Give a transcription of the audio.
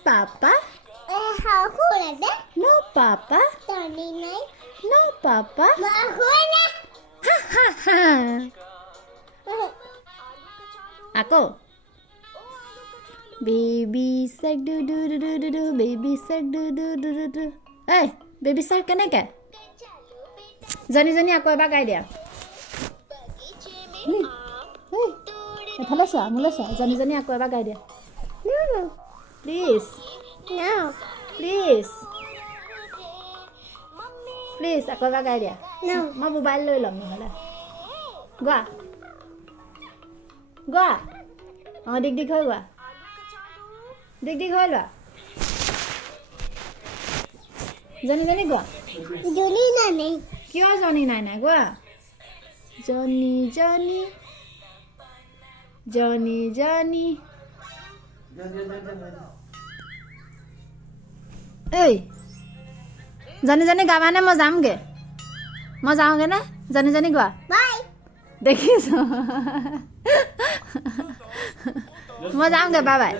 Papa. Aku ada. No, Papa. Tadi naik. No, Papa. Aku ada. Ha ha ha. Aku. Baby shark do do do do do do. Baby shark do do do do do. Hey, baby shark কেনেকে? জানি আকৌ এবাৰ গাই দিয়া। এফালে চোৱা, মোলৈ চোৱা। জানি আকৌ এবাৰ গাই দিয়া। No. Please No. Please please আকৌ এবাৰ গাই দিয়া। No. মই মোবাইল লৈ ল'ম নহ'লে। গোৱা গোৱা। অঁ দিগ দিগ হৈ গোৱা। দিগ দিগ হৈ লোৱা। জানি গোৱা। Juni nani. কিয় জনি নাই গোৱা। জনি জনি জনি জনি। এই জানি গাবানে মই যামগৈ। মই যাওঁগৈ নে? জানি গোৱা। Bye. দেখিছ মই যাওঁগৈ বাই বাই।